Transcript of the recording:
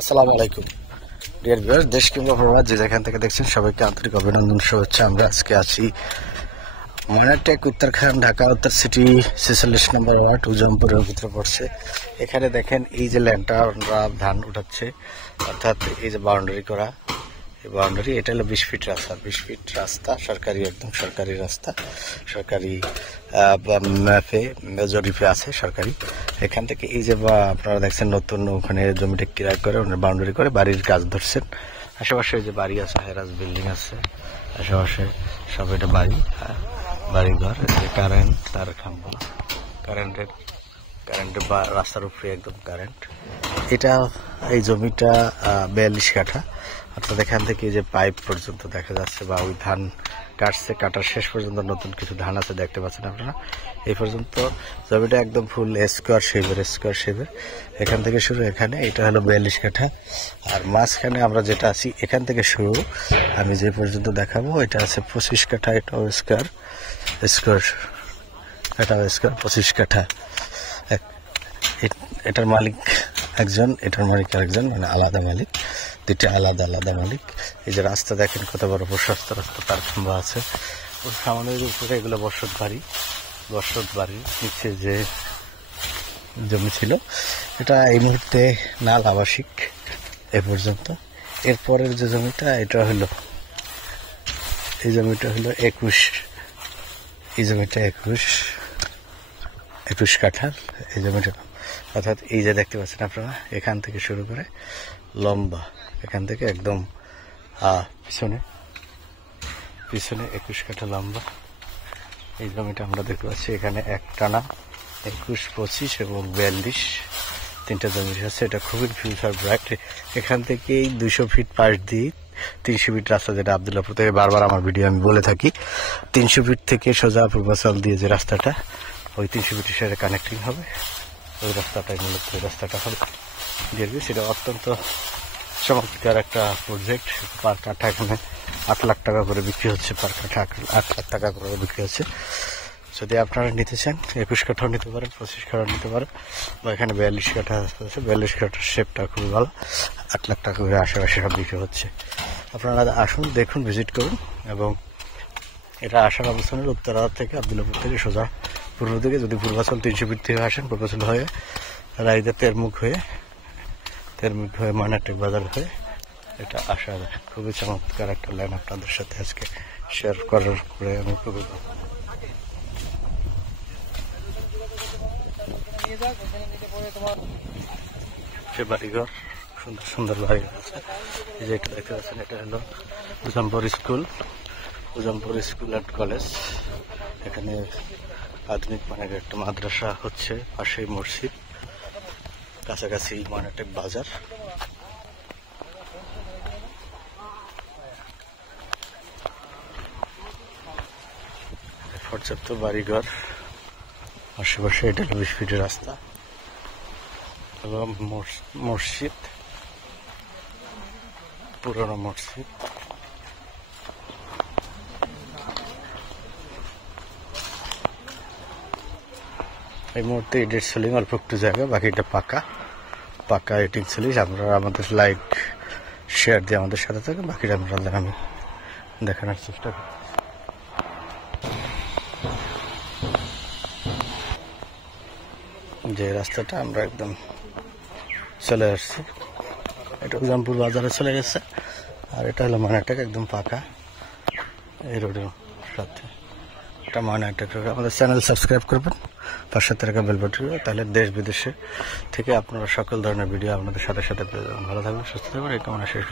আসসালামু আলাইকুম dear viewers, দেশ কিংবা প্রবাস যে যেখান থেকে দেখছেন সবাইকে আন্তরিক অভিনন্দন, শুভেচ্ছা। আমরা আজকে আছি ময়নাটেক, উত্তরাখণ্ড, ঢাকা উত্তর সিটি 46 নম্বর ওয়ার্ড, উজমপুরের ভিতরে পড়ছে। এখানে দেখেন এই যে ল্যান্ডটা আমরা ধান উঠাচ্ছে, অর্থাৎ এই যে বাউন্ডারি করা, এই বাউন্ডারি, এটা হলো 20 ফিট রাস্তা। 20 ফিট রাস্তা সরকারি, একদম সরকারি রাস্তা, সরকারি ম্যাপে জরিপে আছে সরকারি। এখান থেকে এই যে আপনারা দেখছেন নতুন ওখানে জমিটা ক্লিয়ার করে বাউন্ডারি করে বাড়ির কাজ ধরছেন। আশেপাশে যে বাড়ি আছে, হাইরাজ বিল্ডিং আছে আশেপাশে, সব এটা বাড়ি, বাড়িঘর, কারেন্ট, তার খাম্বা, কারেন্টের রাস্তার উপরে একদম কারেন্ট। এটা এই জমিটা 42 কাঠা, অর্থাৎ এখান থেকে যে পাইপ পর্যন্ত দেখা যাচ্ছে, বা ওই ধান কাটছে, কাটার শেষ পর্যন্ত নতুন কিছু ধান আছে দেখতে পাচ্ছেন আপনারা। এই পর্যন্ত জমিটা একদম ফুল স্কোয়ার শেপের। এখান থেকে শুরু, এখানে এটা হলো 42 কাঠা। আর মাঝখানে আমরা যেটা আছি, এখান থেকে শুরু আমি যে পর্যন্ত দেখাবো, এটা আছে 25 কাঠা। এটাও স্কোয়ার, এটাও স্কোয়ার, 25 কাঠা। এটার মালিক একজন, এটার মালিক আরেকজন, মানে আলাদা মালিক, দুইটা আলাদা মালিক। এই যে রাস্তা দেখেন কত বড় প্রশস্ত রাস্তা, তার খাম্বা আছে ওর সামনের উপরে। এগুলো বসত বাড়ি নিচে যে জমি ছিল, এটা এই মুহূর্তে নাল আবাসিক এ পর্যন্ত। এরপরের যে জমিটা, এটা হলো, এই জমিটা হলো 21, এই জমিটা 21 কাঠা এই জমিটা। অর্থাৎ এই যে দেখতে পাচ্ছেন আপনারা, এখান থেকে শুরু করে লম্বা, এখান থেকে একদম পিছনে 21 কাঠা লম্বা এই জমিটা আমরা দেখতে পাচ্ছি। এখানে একটানা 21, 25 এবং 42 তিনটা জমি আছে। এটা খুবই ফিউচার ব্রাইট। এখান থেকেই 200 ফিট পাশ দিয়ে 300 ফিট রাস্তা, যেটা আবদুল্লাপুর থেকে বারবার আমার ভিডিও আমি বলে থাকি, 300 ফিট থেকে সোজা পূর্বাচল দিয়ে যে রাস্তাটা, ওই 300 ফিটের সাথে কানেক্টিং হবে, ওই রাস্তাটাই মূলত ওই রাস্তাটা হবে। সেটা অত্যন্ত চমৎকার একটা প্রজেক্ট। পার কাঠা এখানে 8 লাখ টাকা করে বিক্রি হচ্ছে, পার কাঠা 8 লাখ টাকা করে বিক্রি হচ্ছে। যদি আপনারা নিতে চান, 21 কাঠাও নিতে পারেন, 25 কাঠাও নিতে পারেন, বা এখানে 42 কাঠা আছে। 42 কাঠার শেপটা খুবই ভালো, 8 লাখ টাকা করে আশেপাশে সব বিক্রি হচ্ছে। আপনারা আসুন, দেখুন, ভিজিট করুন। এবং এটা আসার অবস্থানের উত্তরা থেকে, আবদুল্লাপুর থেকে সোজা পূর্ব দিকে, যদি পূর্বাচল 300 ফিট থেকে আসেন, পূর্বাচল হয়ে রায়দা তেরমুখ হয়ে ময়নাটেক বাজার হয়ে এটা আসা যায়। খুবই চমৎকার একটা লাইন আপনাদের সাথে আজকে শেয়ার করার পরে আমি খুবই বাড়িঘর, সুন্দর বাড়িঘর আছে। এই যে এটা দেখতে পাচ্ছেন, এটা হলো উজমপুর স্কুল অ্যান্ড কলেজ। এখানে আধুনিক মানের একটা মাদ্রাসা হচ্ছে, পাশেই মসজিদ, কাছাকাছি ময়নাটেক বাজার। পর্যাপ্ত বাড়িঘর আশেপাশে। এটা 20 ফিটের রাস্তা এবং মসজিদ, পুরনো মসজিদ। এই মুহূর্তে ইটের সিলিং অল্প একটু জায়গা, বাকিটা পাকা ইটিং সিলিং। আপনারা আমাদের লাইক শেয়ার দিয়ে আমাদের সাথে থাকেন, বাকিটা আপনাদের আমি দেখানোর চেষ্টা করি। যে রাস্তাটা আমরা একদম চলে আসছি, এটা উজমপুর বাজারে চলে গেছে। আর এটা হলো ময়নাটেক, একদম পাকা এই রোডের সাথে। এটা ময়নাটেক রোড। আমাদের চ্যানেল সাবস্ক্রাইব করবেন, পাশে থাকা বেল বাটন, তাহলে দেশ বিদেশে থেকে আপনারা সকল ধরনের ভিডিও আপনাদের সাথে ভালো থাকবেন, সুস্থ থাকবেন। এই কামনা শেষ।